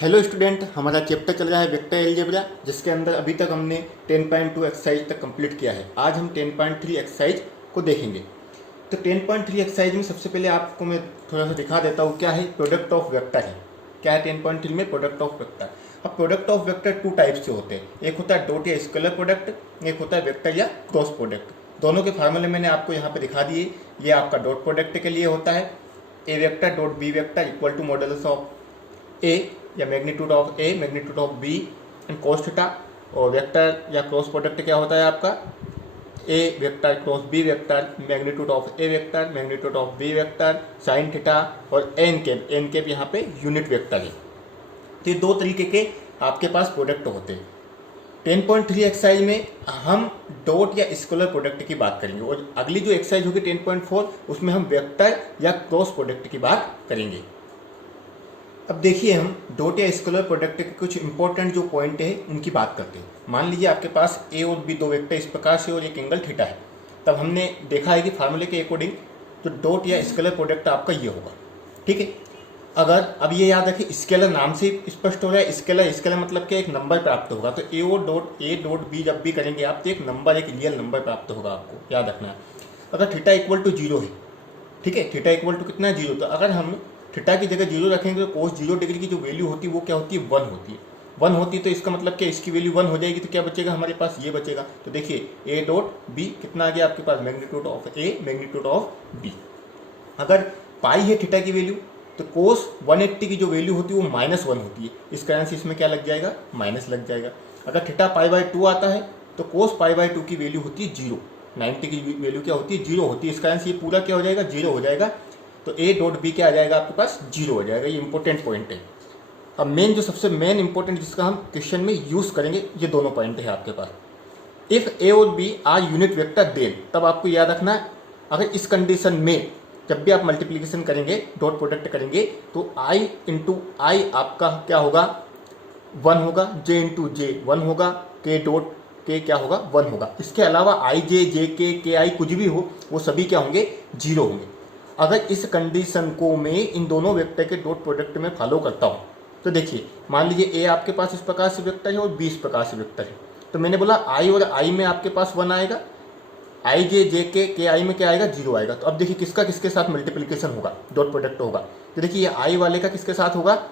Hello student, हमारा chapter चल रहा है वेक्टर अलजेब्रा, जिसके अंदर अभी तक हमने 10.2 एक्सरसाइज तक कंप्लीट किया है। आज हम 10.3 एक्सरसाइज को देखेंगे। तो 10.3 एक्सरसाइज में सबसे पहले आपको मैं थोड़ा सा दिखा देता हूँ क्या है प्रोडक्ट ऑफ वेक्टर है। क्या है 10.3 में प्रोडक्ट ऑफ वेक्टर। अब product of vector two types से होते हैं, एक होता है डॉट या स्केलर प्रोडक्ट, एक होता है वेक्टर या क्रॉस प्रोडक्ट। दोनों के फार्मूले मैंने आपको यहाँ पे दिखा दिए। ये आपका डॉट प्रोडक्ट के लिए होता है A vector dot B vector equal to modulus of A या magnitude of A magnitude of B and cos theta. और वेक्टर या क्रॉस प्रोडक्ट क्या होता है आपका A vector cross B vector magnitude of A vector magnitude of B vector sine theta. और N cap यहाँ पे यूनिट वेक्टर है। तो ये दो तरीके के आपके पास प्रोडक्ट होते हैं। 10.3 एक्सरसाइज में हम डॉट या स्केलर प्रोडक्ट की बात करेंगे, और अगली जो एक्सरसाइज होगी 10.4 उसमें हम वेक्टर या क्रॉस प्रोडक्ट की बात करेंगे। अब देखिए, हम डॉट या स्केलर प्रोडक्ट के कुछ इंपॉर्टेंट जो पॉइंट है उनकी बात करते हैं। मान लीजिए आपके पास ए और बी दो वेक्टर इस प्रकार से और एक एंगल थीटा है। तब हमने देखा है कि फार्मूले के अकॉर्डिंग तो डॉट या स्केलर प्रोडक्ट आपका ये होगा। ठीक है, अगर अब ये याद रखें, स्केलर नाम से स्पष्ट हो रहा है। स्केलर मतलब कि एक नंबर प्राप्त होगा। तो ए डॉट बी जब भी करेंगे आप तो एक नंबर, एक रियल नंबर प्राप्त होगा, आपको याद रखना है। अगर थीटा इक्वल टू जीरो है, ठीक है, थीटा इक्वल टू कितना है जीरो, तो अगर हम थीटा की जगह जीरो रखेंगे तो कोस 0 डिग्री की जो वैल्यू होती है वो क्या होती है 1 होती है। 1 होती है तो इसका मतलब क्या, इसकी वैल्यू 1 हो जाएगी। तो क्या बचेगा हमारे पास, ये बचेगा। तो देखिए ए डॉट बी कितना आ गया आपके पास, magnitude of A magnitude of B. अगर पाई है थीटा की वैल्यू तो कोस 180 की जो वैल्यू होती है वो -1 होती है। इस कारण से इसमें क्या लग जाएगा, माइनस लग जाएगा। अगर थीटा π/2 आता है तो कोस π/2 की वैल्यू होती है 0। 90 की वैल्यू क्या होती है 0 होती है। इस कारण से ये पूरा क्या हो जाएगा, 0 हो जाएगा। तो ए डॉट बी क्या आ जाएगा आपके पास, 0 हो जाएगा। ये इंपॉर्टेंट पॉइंट है। अब मेन जो सबसे मेन इंपॉर्टेंट जिसका हम क्वेश्चन में यूज करेंगे, ये दोनों पॉइंट है आपके पास। इफ ए और B are unit vector then, तब आपको याद रखना है अगर इस कंडीशन में जब भी आप मल्टीप्लीकेशन करेंगे, डॉट प्रोडक्ट करेंगे, तो आई इंटू आई आपका क्या होगा 1 होगा, जे इंटू जे 1 होगा, के डॉट के क्या होगा 1 होगा। इसके अलावा आई जे के आई कुछ भी हो वो सभी क्या होंगे 0 होंगे। अगर इस कंडीशन को मैं इन दोनों वेक्टर के डॉट प्रोडक्ट में फॉलो करता हूँ तो देखिए, मान लीजिए ए आपके पास इस प्रकार से वेक्टर है और बी इस प्रकार से वेक्टर है। तो मैंने बोला आई और आई में आपके पास 1 आएगा, आई जे के आई में क्या आएगा 0 आएगा। तो अब देखिए किसका किसके साथ मल्टीप्लिकेशन होगा, डॉट प्रोडक्ट होगा। तो देखिए ये आई वाले का किसके साथ होगा,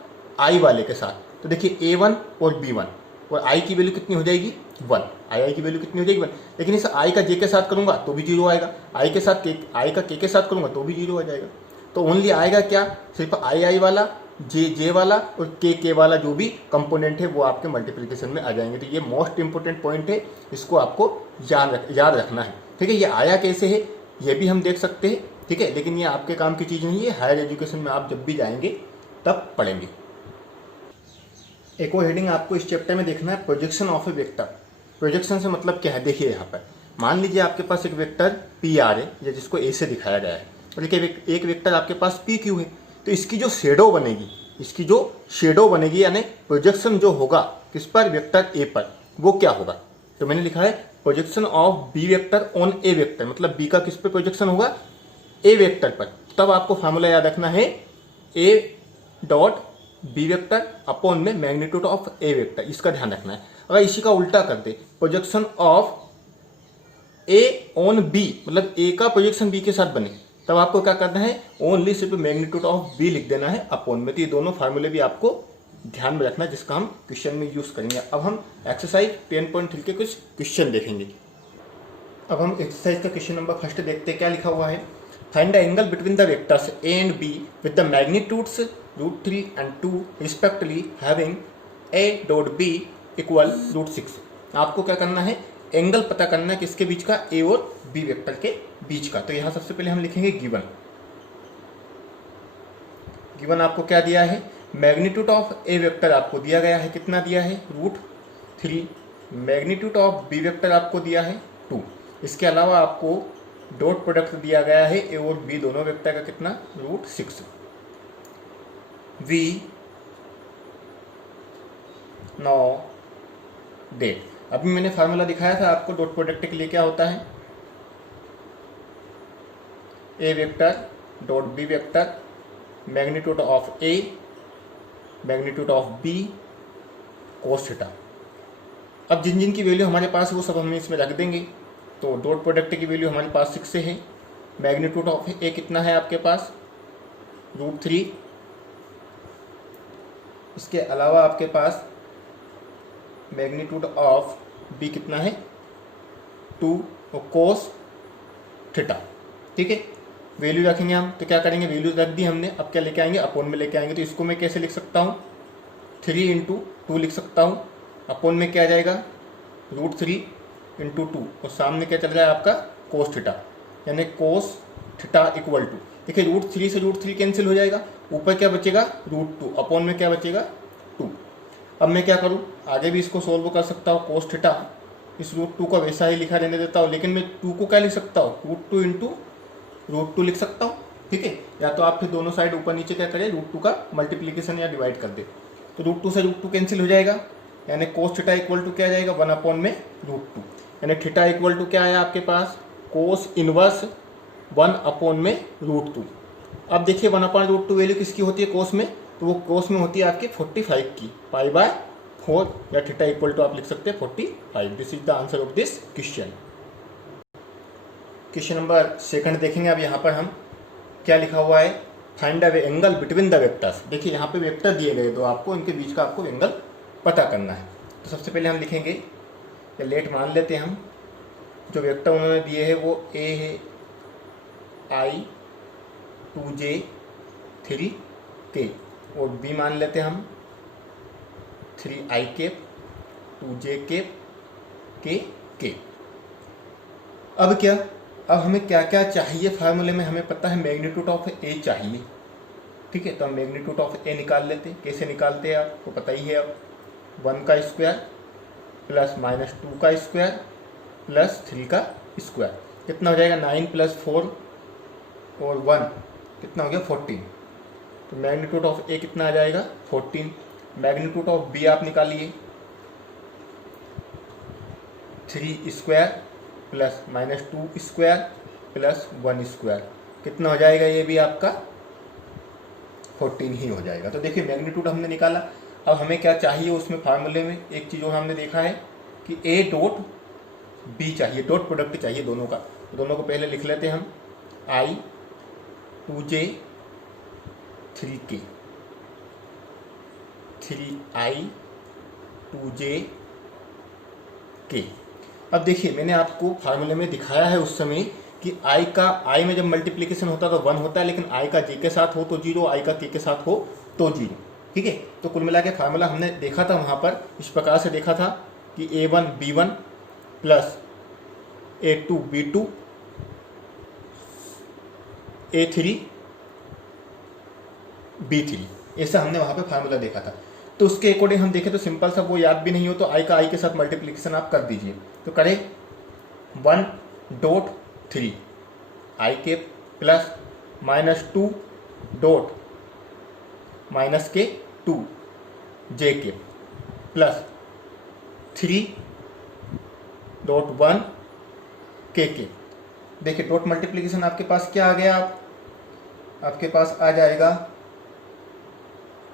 आई वाले के साथ। तो देखिए A1 और B1 और आई की वैल्यू कितनी हो जाएगी 1, आई की वैल्यू कितनी हो जाएगी 1। लेकिन इस आई का जे के साथ करूंगा तो भी 0 आएगा, आई के साथ आई का के साथ करूंगा तो भी 0 आ जाएगा। तो ओनली आएगा क्या, सिर्फ आई वाला, जे वाला और के वाला जो भी कंपोनेंट है वो आपके मल्टीप्लिकेशन में आ जाएंगे। तो ये मोस्ट इंपोर्टेंट पॉइंट है, इसको आपको याद रखना है। ठीक है, ये आया कैसे है ये भी हम देख सकते हैं। ठीक है, लेकिन ये आपके काम की चीज़ नहीं है, हायर एजुकेशन में आप जब भी जाएंगे तब पढ़ेंगे। एक और हेडिंग आपको इस चैप्टर में देखना है, projection of A vector. Projection से मतलब क्या है, देखिए यहाँ पर मान लीजिए आपके पास एक वेक्टर पी आर है, या जिसको ए से दिखाया गया है, और एक वेक्टर आपके पास पी क्यू है। तो इसकी जो शेडो बनेगी यानी प्रोजेक्शन जो होगा किस पर, वेक्टर ए पर, वो क्या होगा। तो मैंने लिखा है projection of B vector on A vector, मतलब बी का किस पे प्रोजेक्शन होगा, ए वेक्टर पर। तब आपको फार्मूला याद रखना है A dot B vector upon में मैग्नीट्यूड ऑफ ए वेक्टर, इसका ध्यान रखना है। अगर इसी का उल्टा कर दे, projection of A on B, मतलब ए का प्रोजेक्शन बी के साथ बने, तब आपको क्या करना है, ओनली सिर्फ मैग्नीट्यूड ऑफ बी लिख देना है अपॉन में। तो ये दोनों फार्मूले भी आपको ध्यान में रखना है, जिसका हम क्वेश्चन में यूज करेंगे। अब हम एक्सरसाइज 10.3 के कुछ क्वेश्चन देखेंगे। अब हम एक्सरसाइज का क्वेश्चन नंबर फर्स्ट देखते हैं, क्या लिखा हुआ है। Find the angle between the vectors A and be with the magnitudes √3 and 2 respectively having a dot b equal √6। आपको क्या करना है, एंगल पता करना है किसके बीच का, ए और बी वेक्टर के बीच का। तो यहाँ सबसे पहले हम लिखेंगे गिवन आपको क्या दिया है, मैग्नीट्यूड ऑफ ए वेक्टर आपको दिया गया है, कितना दिया है √3। मैग्नीट्यूड ऑफ बी वेक्टर आपको दिया है 2। इसके अलावा आपको डॉट प्रोडक्ट दिया गया है ए और बी दोनों वेक्टर का, कितना √6। We know that. अभी मैंने फार्मूला दिखाया था आपको डॉट प्रोडक्ट के लिए, क्या होता है, A vector dot B vector magnitude of A magnitude of B cos theta. अब जिन जिन की वैल्यू हमारे पास है वो सब हम इसमें रख देंगे। तो डॉट प्रोडक्ट की वैल्यू हमारे पास 6 से है। मैग्नीट्यूड ऑफ ए कितना है आपके पास, √3। इसके अलावा आपके पास मैग्नीट्यूड ऑफ बी कितना है, 2 और कोस थीटा। ठीक है, वैल्यू रखेंगे हम। तो क्या करेंगे, वैल्यू रख दी हमने, अब क्या लेके आएंगे, अपॉन में लेके आएंगे। तो इसको मैं कैसे लिख सकता हूँ, 3 × 2 लिख सकता हूँ। अपॉन में क्या आ जाएगा, √3 × 2, और सामने क्या चल रहा है आपका कोस थीटा, यानी कोस थीटा इक्वल टू, देखिए √3 से √3 कैंसिल हो जाएगा, ऊपर क्या बचेगा √2, अपॉन में क्या बचेगा 2। अब मैं क्या करूँ, आगे भी इसको सोल्व कर सकता हूँ। कोस थीटा इस √2 को वैसा ही लिखा रहने देता हूँ, लेकिन मैं 2 को क्या लिख सकता हूँ, √2 × √2 लिख सकता हूँ। ठीक है, या तो आप फिर दोनों साइड ऊपर नीचे क्या करें, √2 का मल्टीप्लीकेशन या डिवाइड कर दे। तो √2 से √2 कैंसिल हो जाएगा, यानी कोस थीटा इक्वल टू क्या आ जाएगा, 1 अपॉन में √2, यानी थीटा इक्वल टू क्या है आपके पास, कोस इनवर्स 1 अपॉन में √2। अब देखिए 1 अपॉन √2 वैल्यू किसकी होती है कोस में, तो वो कोस में होती है आपकी 45 की, π/4, या थीटा इक्वल टू आप लिख सकते हैं 45। This is the answer of this question. Question number 2 देखेंगे। अब यहाँ पर हम क्या लिखा हुआ है, find the angle between the vectors. देखिए यहाँ पे वेक्टर दिए गए दो, आपको इनके बीच का आपको एंगल पता करना है। तो सबसे पहले हम लिखेंगे, या लेट मान लेते हैं हम, जो वेक्टर उन्होंने दिए है वो ए है I 2j 3k, और बी मान लेते हैं हम 3i cap 2j cap k। अब क्या, अब हमें क्या क्या चाहिए, फार्मूले में हमें पता है मैग्नीट्यूड ऑफ ए चाहिए। ठीक है, तो हम मैग्नीट्यूड ऑफ ए निकाल लेते हैं। कैसे निकालते हैं आपको पता ही है। अब 1 का स्क्वायर प्लस -2 का स्क्वायर प्लस 3 का स्क्वायर कितना हो जाएगा, 9 + 4 और 1 कितना हो गया 14। तो मैग्नीट्यूड ऑफ ए कितना आ जाएगा 14। मैग्नीट्यूड ऑफ बी आप निकालिए, 3 square plus -2 square plus 1 square कितना हो जाएगा, ये भी आपका 14 ही हो जाएगा। तो देखिए मैग्नीट्यूड हमने निकाला। अब हमें क्या चाहिए उसमें फार्मूले में, एक चीज़ और हमने देखा है कि ए डॉट बी चाहिए, डॉट प्रोडक्ट चाहिए दोनों का। दोनों को पहले लिख लेते हैं हम, I 2j 3k, 3i 2j k। अब देखिए मैंने आपको फार्मूले में दिखाया है उस समय कि i में जब मल्टीप्लिकेशन होता है तो 1 होता है, लेकिन i का j के साथ हो तो 0, i का k के साथ हो तो 0। ठीक है, तो कुल मिला के फार्मूला हमने देखा था वहाँ पर, इस प्रकार से देखा था कि a1 b1 plus a2 b2 a3 b3, ऐसा हमने वहाँ पे फार्मूला देखा था। तो उसके अकॉर्डिंग हम देखें तो सिंपल सा, वो याद भी नहीं हो तो i का i के साथ मल्टीप्लिकेशन आप कर दीजिए। तो करें 1.3 i cap plus -2 dot minus के 2 j cap plus 3.1 k cap. देखिए डॉट मल्टीप्लिकेशन आपके पास क्या आ गया, आपके पास आ जाएगा,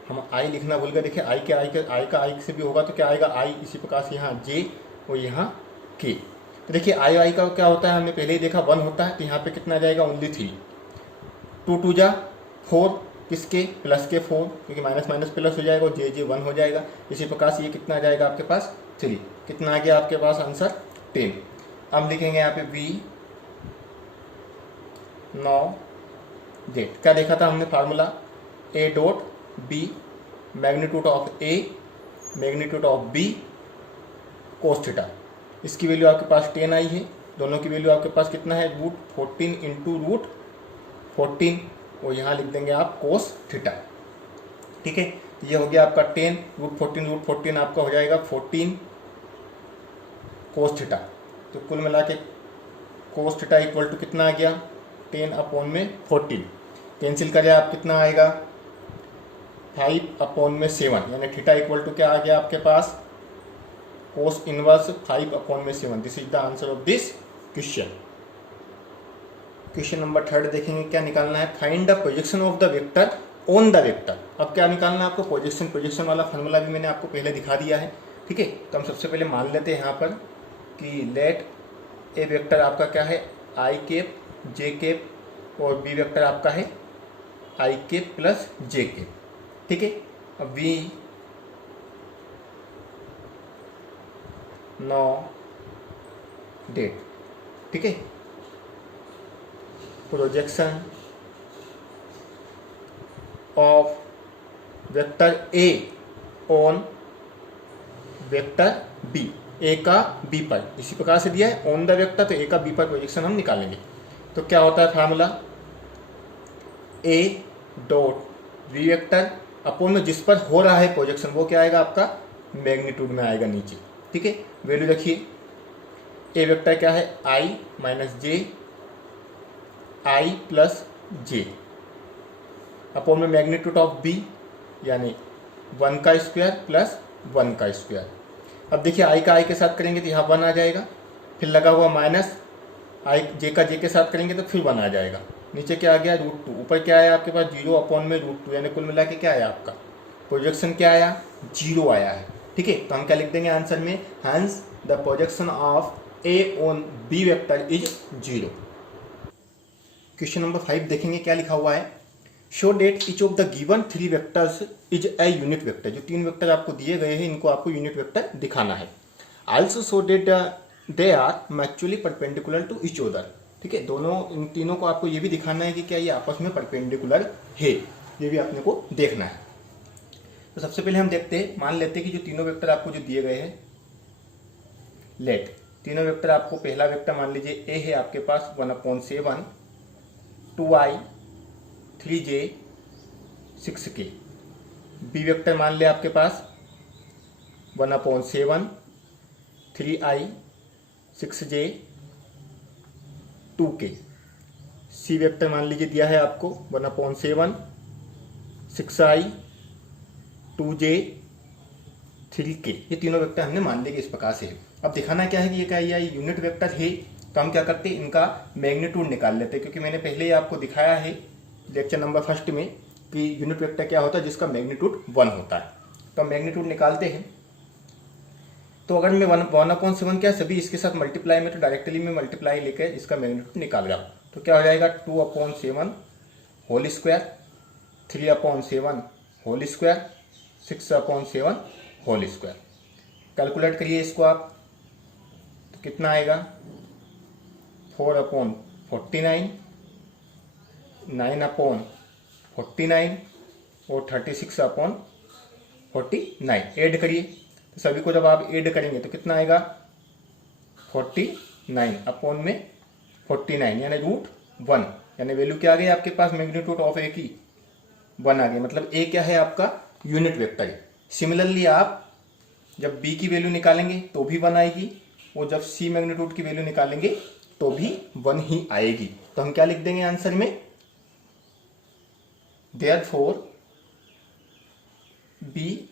हम i लिखना भूल गए। देखिए i का i से भी होगा तो क्या आएगा, i इसी प्रकार से यहाँ j और यहाँ k। तो देखिए i का क्या होता है, हमने पहले ही देखा 1 होता है, तो यहाँ पे कितना आ जाएगा ओनली 3। 2 2 जा 4, किसके प्लस के 4, क्योंकि माइनस माइनस प्लस हो जाएगा और j 1 हो जाएगा। इसी प्रकार से ये कितना आ जाएगा आपके पास 3, कितना आ गया आपके पास आंसर 10। अब लिखेंगे यहाँ पे v 9 z। क्या देखा था हमने formula, a dot b magnitude of a magnitude of b cos theta. इसकी वैल्यू आपके पास 10 आई है, दोनों की वैल्यू आपके पास कितना है, √14 × √14, और यहाँ लिख देंगे आप कोस थीटा। ठीक है, ये हो गया आपका 10, √14 आपका हो जाएगा 14 कोस थीटा। तो कुल मिला के कोस थीटा इक्वल टू कितना आ गया, 10 अपॉन में 14, कैंसिल करें आप कितना आएगा 5 अपॉन में 7, यानी थीटा इक्वल टू क्या आ गया आपके पास, कोस इनवर्स 5 अपॉन में 7। This is the answer of this question. Question number 3 देखेंगे, क्या निकालना है, find the projection of the vector on the vector. अब क्या निकालना है आपको, प्रोजेक्शन वाला फॉर्मूला भी मैंने आपको पहले दिखा दिया है, ठीक है। तो हम सबसे पहले मान लेते हैं यहाँ पर कि लेट ए वेक्टर आपका क्या है, आई कैप जे कैप, और बी वेक्टर आपका है I cap plus J cap, ठीक है। अब वी नो डेट, ठीक है। Projection of vector A on vector B, A का बी पर, इसी प्रकार से दिया है ऑन द वेक्टर, तो ए का बी पर प्रोजेक्शन हम निकालेंगे। तो क्या होता है formula, A dot V vector upon में जिस पर हो रहा है प्रोजेक्शन वो क्या आएगा आपका, मैग्नीट्यूड में आएगा नीचे, ठीक है। वैल्यू रखिए, ए वेक्टर क्या है, आई माइनस जे आई प्लस जे अपॉन में मैग्नीट्यूड ऑफ बी यानी 1 का स्क्वायर प्लस 1 का स्क्वायर। अब देखिए आई का आई के साथ करेंगे तो यहाँ 1 आ जाएगा, फिर लगा हुआ माइनस आई जे का जे के साथ करेंगे तो फिर 1 आ जाएगा, नीचे क्या आ गया √2, ऊपर क्या आया आपके पास 0 अपॉन में √2, यानी कुल मिला के क्या आया आपका प्रोजेक्शन क्या आया, 0 आया है, ठीक है। तो हम क्या लिख देंगे आंसर में, hence the projection of A on B vector is 0। Question number 5 देखेंगे क्या लिखा हुआ है, show that each of the given 3 vectors is a unit vector. जो 3 वेक्टर आपको दिए गए हैं इनको आपको यूनिट वेक्टर दिखाना है। Also show that they are mutually perpendicular to each other, ठीक है। दोनों इन तीनों को आपको ये भी दिखाना है कि क्या ये आपस में परपेंडिकुलर है, ये भी अपने को देखना है। तो सबसे पहले हम देखते हैं, मान लेते हैं कि जो तीनों वेक्टर आपको जो दिए गए हैं, लेट तीनों वेक्टर आपको, पहला वेक्टर मान लीजिए ए है आपके पास 1/7 2i 3j 6k, B vector मान ले आपके पास 1/7 3i 6j 2k, C vector मान लीजिए दिया है आपको 1/7 6i 2j 3k। ये तीनों वेक्टर हमने मान लिए कि इस प्रकार से है। अब दिखाना क्या है कि ये क्या ये यूनिट वेक्टर है, तो हम क्या करते हैं इनका मैग्नीट्यूड निकाल लेते हैं, क्योंकि मैंने पहले ही आपको दिखाया है लेक्चर नंबर 1 में कि यूनिट वेक्टर क्या होता है जिसका मैग्नीट्यूड 1 होता है। तो हम मैग्नीट्यूड निकालते हैं। तो अगर मैं 1/7 क्या सभी इसके साथ मल्टीप्लाई में, तो डायरेक्टली में मल्टीप्लाई लेकर इसका मैग्नीट्यूड निकाल रहा हूँ, तो क्या हो जाएगा 2/7 whole square 3/7 whole square 6/7 whole square. Calculate करिए इसको आप, तो कितना आएगा 4/49 9/49 और 36/49 ऐड करिए। तो सभी को जब आप ऐड करेंगे तो कितना आएगा 49 अपॉन में 49 यानी √1, यानी वैल्यू क्या आ गई आपके पास मैग्नीट्यूड ऑफ ए की 1 आ गई, मतलब ए क्या है आपका यूनिट वेक्टर है। सिमिलरली आप जब बी की वैल्यू निकालेंगे तो भी 1 आएगी, और जब सी मैग्नीट्यूड की वैल्यू निकालेंगे तो भी 1 ही आएगी। तो हम क्या लिख देंगे आंसर में, देयरफॉर बी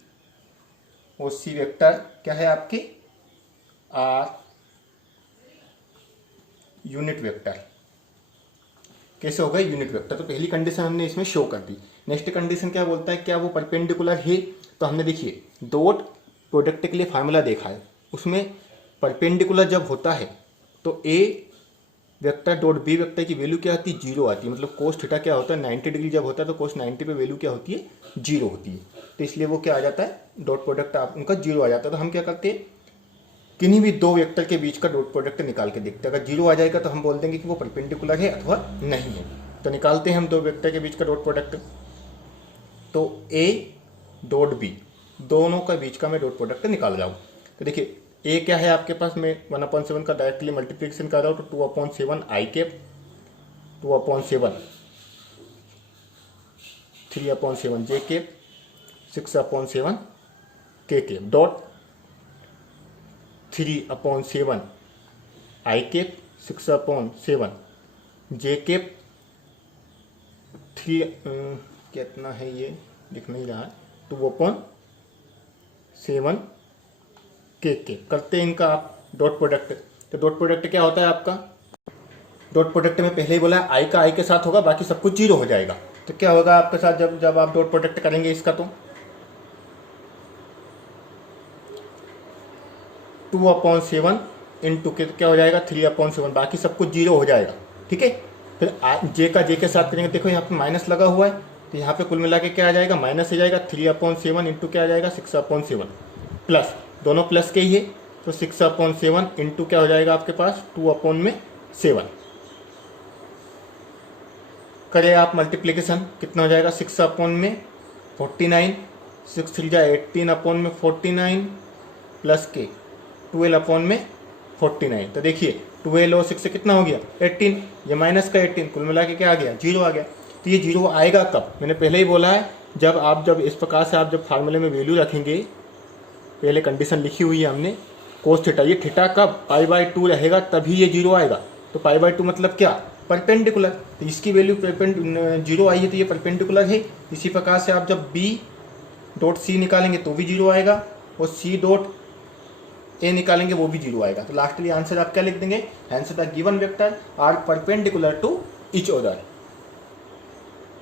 और सी वेक्टर क्या है आपके आर यूनिट वेक्टर। कैसे हो गए यूनिट वेक्टर, तो पहली कंडीशन हमने इसमें शो कर दी। नेक्स्ट कंडीशन क्या बोलता है, क्या वो परपेंडिकुलर है, तो हमने देखिए डॉट प्रोडक्ट के लिए फार्मूला देखा है, उसमें परपेंडिकुलर जब होता है तो ए वेक्टर डॉट बी वेक्टर की वैल्यू क्या आती है 0 आती है, मतलब कोस थीटा क्या होता है 90 डिग्री जब होता है तो कोस 90 पे वैल्यू क्या होती है 0 होती है, तो इसलिए वो क्या आ जाता है डॉट प्रोडक्ट आप उनका 0 आ जाता है। तो हम क्या करते हैं किन्हीं भी दो वेक्टर के बीच का डॉट प्रोडक्ट निकाल के देखते हैं, अगर 0 आ जाएगा तो हम बोल देंगे कि वो परपेंडिकुलर है अथवा नहीं है। तो निकालते हैं हम दो वेक्टर के बीच का डॉट प्रोडक्ट, तो ए डॉट बी दोनों का बीच का मैं डॉट प्रोडक्ट निकाल रहा हूँ। तो देखिए ए क्या है आपके पास, मैं 1/7 का डायरेक्टली मल्टीप्लिकेशन कर रहा हूँ, तो 2/7 आई कैप 2/7 3/7 जे कैप 6/7 के कैप डॉट 3/7 आई कैप 6/7 जे कैप 3 कितना है ये दिख नहीं रहा, 2/7 के करते हैं इनका आप डॉट प्रोडक्ट। तो डॉट प्रोडक्ट क्या होता है आपका, डॉट प्रोडक्ट में पहले ही बोला आई का आई के साथ होगा, बाकी सब कुछ 0 हो जाएगा, तो क्या होगा आपके साथ जब जब आप डॉट प्रोडक्ट करेंगे इसका, तो 2/7 इंटू क्या हो जाएगा 3/7, बाकी सब कुछ 0 हो जाएगा। ठीक है, फिर जे का जे के साथ करेंगे, देखो यहाँ पे माइनस लगा हुआ है, तो यहाँ पे कुल मिला के क्या आ जाएगा, माइनस हो जाएगा 3/7 इंटू क्या आ जाएगा 6/7, प्लस दोनों प्लस के ही है, तो 6/7 इंटू क्या हो जाएगा आपके पास 2/7। करें आप मल्टीप्लिकेशन, कितना हो जाएगा 6/49, 6 3 जा 18/49 प्लस के 12/49। तो देखिए 12 और 6 से कितना हो गया 18, ये माइनस का 18, कुल मिला के क्या आ गया 0 आ गया। तो ये 0 आएगा कब, मैंने पहले ही बोला है, जब इस प्रकार से आप जब फार्मूले में वैल्यू रखेंगे, पहले कंडीशन लिखी हुई है हमने, कोस थीटा, ये थीटा कब π/2 रहेगा तभी ये 0 आएगा। तो π/2 मतलब क्या, परपेंडिकुलर, तो इसकी वैल्यू 0 आई है, तो ये परपेंडिकुलर है। इसी प्रकार से आप जब B.C निकालेंगे तो भी 0 आएगा, और C.A निकालेंगे वो भी 0 आएगा। तो लास्टली आंसर आप क्या लिख देंगे, hence the given vector are perpendicular to each other.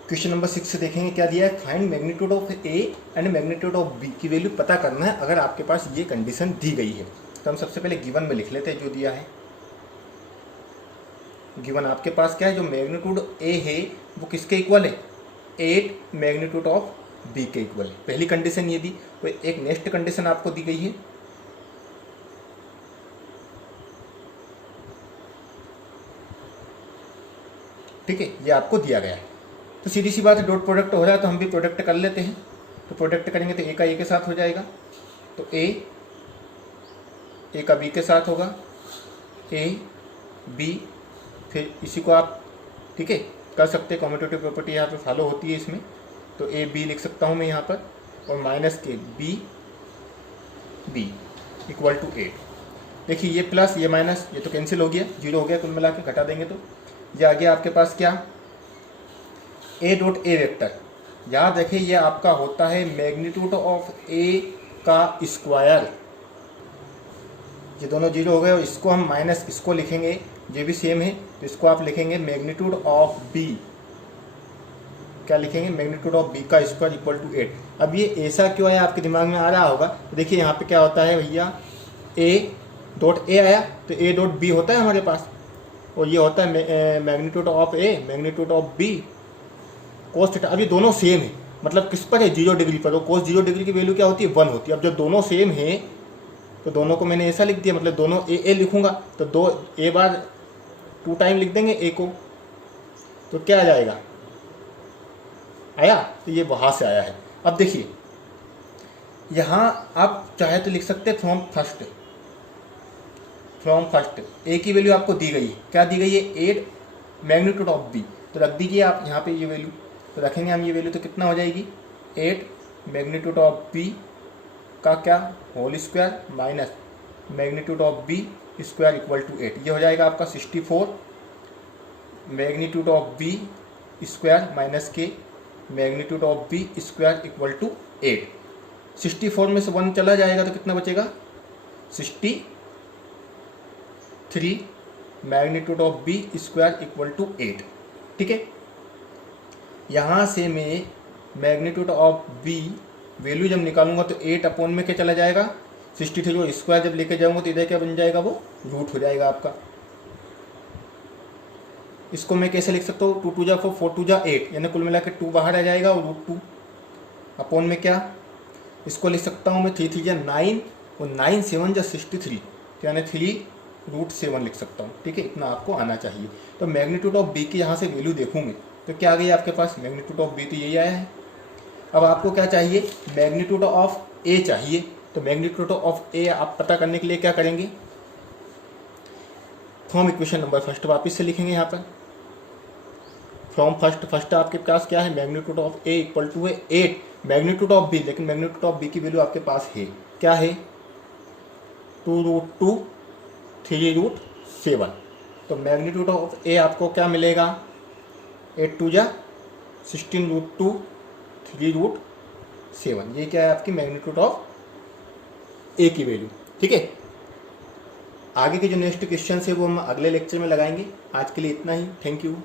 Question number 6 से देखेंगे क्या दिया है, find magnitude of A and magnitude of B की वैल्यू पता करना है अगर आपके पास ये कंडीशन दी गई है। तो हम सबसे पहले गिवन में लिख लेते हैं जो दिया है। गिवन आपके पास क्या है, जो मैग्नीट्यूड A है वो किसके इक्वल है, 8 मैग्नीट्यूड ऑफ B के इक्वल है। पहली कंडीशन ये दी, तो एक नेक्स्ट कंडीशन आपको दी गई है, ठीक है, ये आपको दिया गया है। तो सीधी सी बात है, डॉट प्रोडक्ट हो रहा है तो हम भी प्रोडक्ट कर लेते हैं। तो प्रोडक्ट करेंगे तो A का A के साथ हो जाएगा, तो A का B के साथ होगा, A B, फिर इसी को आप ठीक है कर सकते हैं, कॉम्यूटेटिव प्रॉपर्टी यहाँ पे फॉलो होती है इसमें, तो A B लिख सकता हूँ मैं यहाँ पर, और माइनस के B इक्वल टू 8। देखिए ये प्लस ये माइनस ये तो कैंसिल हो गया, 0 हो गया, कुल मिला के घटा देंगे तो ये आ गया आपके पास क्या, A.A वेक्टर। याद रखिए ये आपका होता है मैग्नीट्यूड ऑफ A का स्क्वायर। ये दोनों 0 हो गए, और इसको हम माइनस इसको लिखेंगे, ये भी सेम है, तो इसको आप लिखेंगे मैग्नीट्यूड ऑफ B, क्या लिखेंगे, मैग्नीट्यूड ऑफ B का स्क्वायर इक्वल टू 8। अब ये ऐसा क्यों है आपके दिमाग में आ रहा होगा, तो देखिए यहाँ पे क्या होता है भैया, A.A आया तो A.B होता है हमारे पास, और ये होता है magnitude of A magnitude of B cos theta. अब ये दोनों सेम है, मतलब किस पर है, 0 डिग्री पर, और कोस 0 डिग्री की वैल्यू क्या होती है 1 होती है। अब जब दोनों सेम है तो दोनों को मैंने ऐसा लिख दिया, मतलब दोनों A लिखूंगा तो A बार 2 टाइम लिख देंगे A को, तो क्या आ जाएगा, आया, तो ये वहाँ से आया है। अब देखिए यहाँ आप चाहे तो लिख सकते हैं फ्रॉम फर्स्ट A की वैल्यू आपको दी गई है, क्या दी गई है 8 मैग्नीट्यूड ऑफ B, तो रख दीजिए आप यहाँ पे ये वैल्यू, तो रखेंगे हम ये वैल्यू, तो कितना हो जाएगी 8 मैग्नीट्यूड ऑफ B का क्या whole square minus magnitude of B square equal to 8। ये हो जाएगा आपका 64 magnitude of B square minus के magnitude of B square equal to 8। 64 में से 1 चला जाएगा तो कितना बचेगा 63 magnitude of B square equal to 8। ठीक है, यहाँ से मैं मैग्नीट्यूड ऑफ B वैल्यू जब निकालूंगा तो 8 अपॉन में क्या चला जाएगा 63, जो स्क्वायर जब लेके जाऊंगा तो इधर क्या बन जाएगा, वो रूट हो जाएगा आपका। इसको मैं कैसे लिख सकता हूँ, 2 2 जा 4 4 2 जा 8, यानी कुल मिला के 2 बाहर आ जाएगा, और रूट 2 अपॉन में क्या, इसको लिख सकता हूँ मैं 3 3 जा 9 और 9 7 जा 63, यानी 3√7 लिख सकता हूँ। ठीक है, इतना आपको आना चाहिए। तो मैग्नीट्यूड ऑफ B की यहाँ से वैल्यू देखूंगे तो क्या आ गई आपके पास, मैग्नीट्यूड ऑफ B तो यही आया है। अब आपको क्या चाहिए, मैग्नीट्यूड ऑफ A चाहिए, तो मैग्नीट्यूड ऑफ A आप पता करने के लिए क्या करेंगे, फ्रॉम इक्वेशन नंबर फर्स्ट वापस से लिखेंगे यहाँ पर, फ्रॉम फर्स्ट आपके पास क्या है, magnitude of A equal to है 8 मैग्नीट्यूड ऑफ B, लेकिन मैग्नीट्यूड ऑफ B की वैल्यू आपके पास है, क्या है 2√2 3√7। तो मैग्नीट्यूड ऑफ A आपको क्या मिलेगा, 8 2 जा 16√2 3√7, ये क्या है आपकी मैग्नीट्यूड ऑफ A की वैल्यू। ठीक है, आगे के जो नेक्स्ट क्वेश्चन है वो हम अगले लेक्चर में लगाएंगे। आज के लिए इतना ही, थैंक यू।